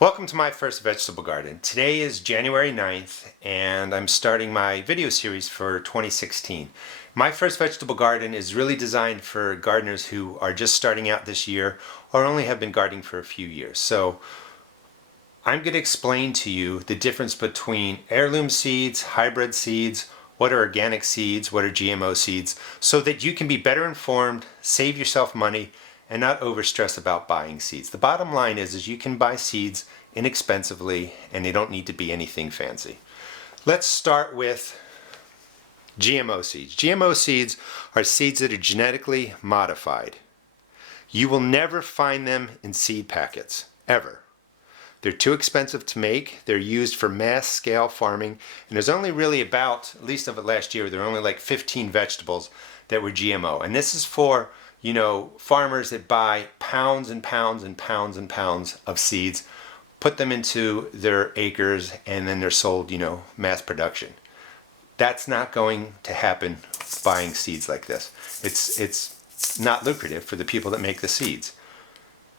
Welcome to my first vegetable garden. Today is January 9th and I'm starting my video series for 2016. My first vegetable garden is really designed for gardeners who are just starting out this year or only have been gardening for a few years. So I'm going to explain to you the difference between heirloom seeds, hybrid seeds, what are organic seeds, what are GMO seeds, so that you can be better informed, save yourself money, and not overstress about buying seeds. The bottom line is you can buy seeds inexpensively and they don't need to be anything fancy. Let's start with GMO seeds. GMO seeds are seeds that are genetically modified. You will never find them in seed packets, ever. They're too expensive to make. They're used for mass scale farming, and there's only really about, at least of it last year, there were only like 15 vegetables that were GMO. And this is for, farmers that buy pounds and pounds and pounds and pounds of seeds, put them into their acres, and then they're sold, mass production. That's not going to happen buying seeds like this. It's not lucrative for the people that make the seeds.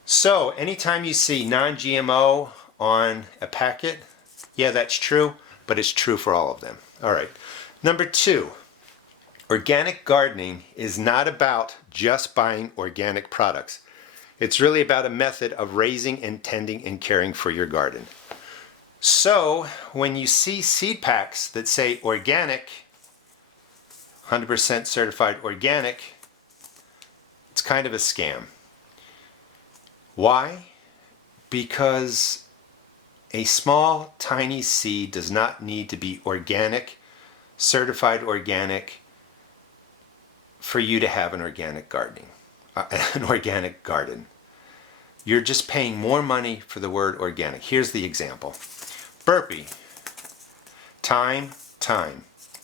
So anytime you see non-GMO on a packet, yeah, that's true, but it's true for all of them. All right. Number two, organic gardening is not about just buying organic products. It's really about a method of raising and tending and caring for your garden. So when you see seed packs that say organic, 100% certified organic, it's kind of a scam. Why? Because a small, tiny seed does not need to be organic, certified organic, for you to have an organic garden. You're just paying more money for the word organic. Here's the example. Burpee. Time.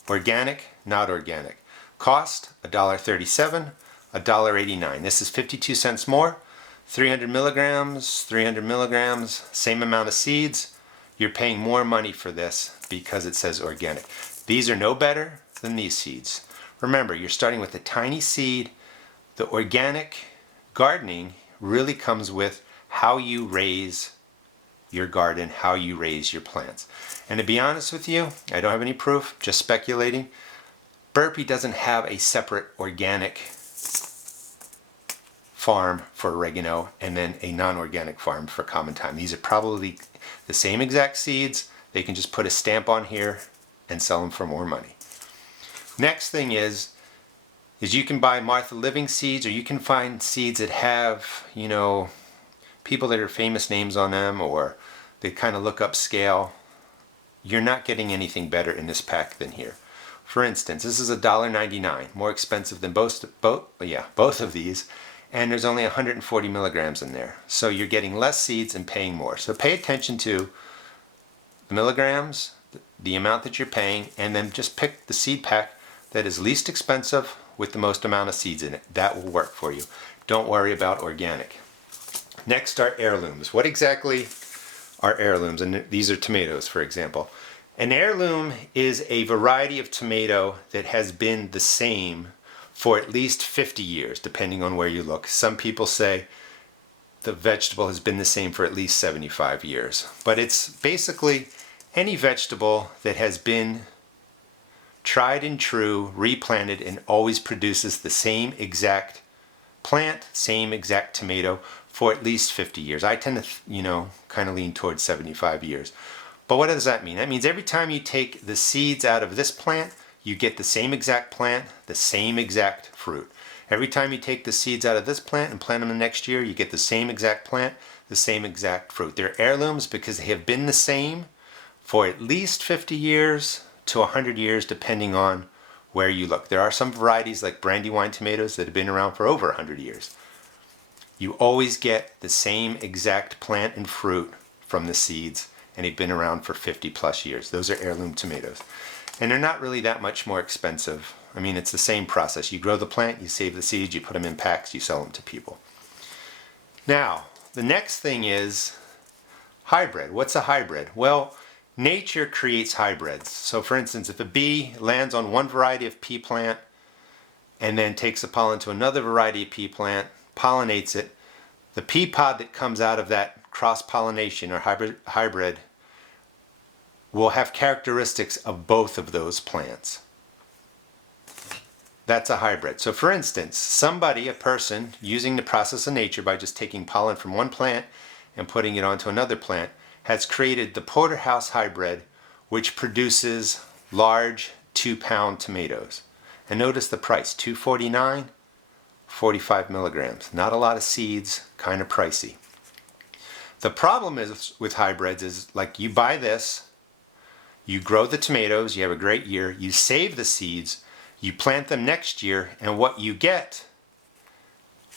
Organic, not organic. Cost, $1.37, $1.89. This is 52 cents more. 300 milligrams, same amount of seeds. You're paying more money for this because it says organic. These are no better than these seeds. Remember, you're starting with a tiny seed. The organic gardening really comes with how you raise your garden, how you raise your plants. And to be honest with you, I don't have any proof, just speculating. Burpee doesn't have a separate organic farm for oregano and then a non-organic farm for common thyme. These are probably the same exact seeds. They can just put a stamp on here and sell them for more money. Next thing is you can buy Martha Living seeds, or you can find seeds that have, people that are famous names on them, or they kind of look upscale. You're not getting anything better in this pack than here. For instance, this is $1.99, more expensive than both of these. And there's only 140 milligrams in there. So you're getting less seeds and paying more. So pay attention to the milligrams, the amount that you're paying, and then just pick the seed pack that is least expensive with the most amount of seeds in it. That will work for you. Don't worry about organic. Next are heirlooms. What exactly are heirlooms? And these are tomatoes, for example. An heirloom is a variety of tomato that has been the same for at least 50 years, depending on where you look. Some people say the vegetable has been the same for at least 75 years. But it's basically any vegetable that has been tried and true, replanted, and always produces the same exact plant, same exact tomato for at least 50 years. I tend to, kind of lean towards 75 years. But what does that mean? That means every time you take the seeds out of this plant, you get the same exact plant, the same exact fruit. Every time you take the seeds out of this plant and plant them the next year, you get the same exact plant, the same exact fruit. They're heirlooms because they have been the same for at least 50 years to 100 years, depending on where you look. There are some varieties like Brandywine tomatoes that have been around for over 100 years. You always get the same exact plant and fruit from the seeds, and they've been around for 50 plus years. Those are heirloom tomatoes. And they're not really that much more expensive. I mean, it's the same process. You grow the plant, you save the seeds, you put them in packs, you sell them to people. Now, the next thing is hybrid. What's a hybrid? Well, nature creates hybrids. So for instance, if a bee lands on one variety of pea plant and then takes the pollen to another variety of pea plant, pollinates it, the pea pod that comes out of that cross-pollination or hybrid will have characteristics of both of those plants. That's a hybrid. So for instance, a person, using the process of nature by just taking pollen from one plant and putting it onto another plant, has created the porterhouse hybrid, which produces large 2-pound tomatoes. And notice the price, $2.49, 45 milligrams. Not a lot of seeds, kind of pricey. The problem is with hybrids is, like, you buy this, you grow the tomatoes, you have a great year, you save the seeds, you plant them next year, and what you get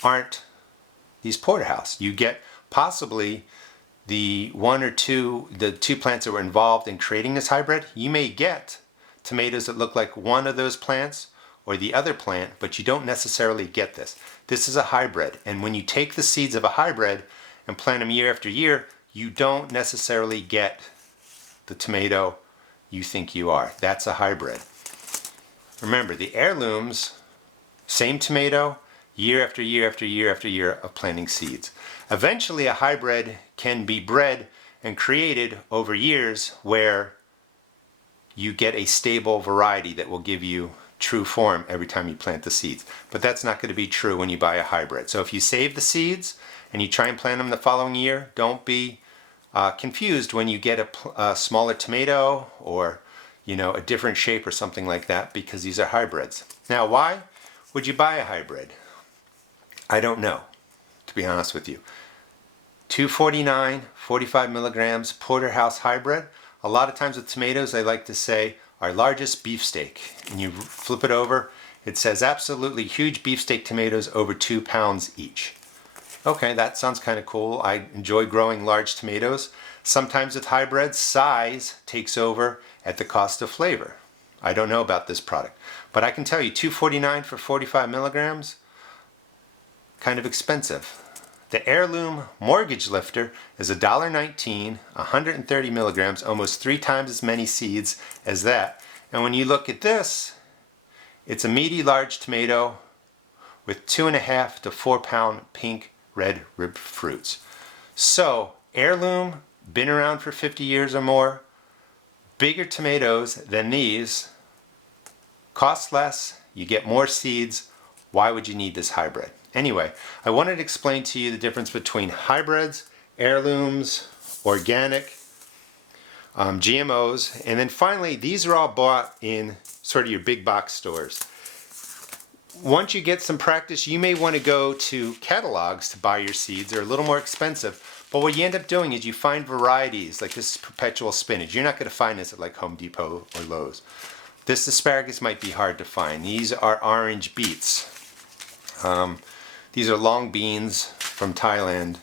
aren't these porterhouse. You get possibly the two plants that were involved in creating this hybrid. You may get tomatoes that look like one of those plants or the other plant, but you don't necessarily get this. This is a hybrid, and when you take the seeds of a hybrid and plant them year after year, you don't necessarily get the tomato you think you are. That's a hybrid. Remember, the heirlooms, same tomato, year after year after year after year of planting seeds. Eventually a hybrid can be bred and created over years where you get a stable variety that will give you true form every time you plant the seeds. But that's not going to be true when you buy a hybrid. So if you save the seeds and you try and plant them the following year, don't be confused when you get a smaller tomato or a different shape or something like that, because these are hybrids. Now, why would you buy a hybrid? I don't know, to be honest with you. $2.49, 45 milligrams, porterhouse hybrid. A lot of times with tomatoes, I like to say our largest beefsteak. And you flip it over, it says absolutely huge beefsteak tomatoes over 2 pounds each. Okay, that sounds kind of cool. I enjoy growing large tomatoes. Sometimes with hybrids, size takes over at the cost of flavor. I don't know about this product, but I can tell you $2.49 for 45 milligrams, kind of expensive. The Heirloom Mortgage Lifter is $1.19, 130 milligrams, almost 3 times as many seeds as that. And when you look at this, it's a meaty large tomato with 2.5 to 4 pound pink red ribbed fruits. So Heirloom, been around for 50 years or more, bigger tomatoes than these, cost less, you get more seeds. Why would you need this hybrid? Anyway, I wanted to explain to you the difference between hybrids, heirlooms, organic, GMOs, and then finally, these are all bought in sort of your big box stores. Once you get some practice, you may want to go to catalogs to buy your seeds. They're a little more expensive, but what you end up doing is you find varieties, like this perpetual spinach. You're not going to find this at like Home Depot or Lowe's. This asparagus might be hard to find. These are orange beets. These are long beans from Thailand.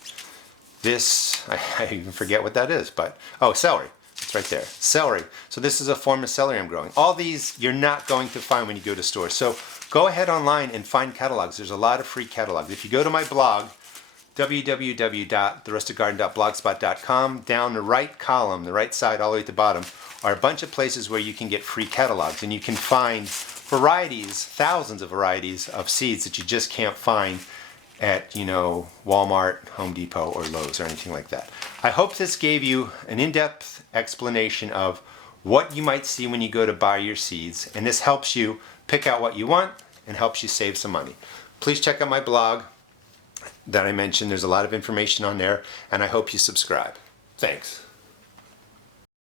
This, I even forget what that is, but, oh, celery. It's right there. Celery. So this is a form of celery I'm growing. All these you're not going to find when you go to stores. So go ahead online and find catalogs. There's a lot of free catalogs. If you go to my blog, www.therustedgarden.blogspot.com, down the right column, the right side all the way at the bottom, are a bunch of places where you can get free catalogs, and you can find varieties, thousands of varieties of seeds that you just can't find at, Walmart, Home Depot, or Lowe's, or anything like that. I hope this gave you an in-depth explanation of what you might see when you go to buy your seeds, and this helps you pick out what you want and helps you save some money. Please check out my blog that I mentioned. There's a lot of information on there, and I hope you subscribe. Thanks.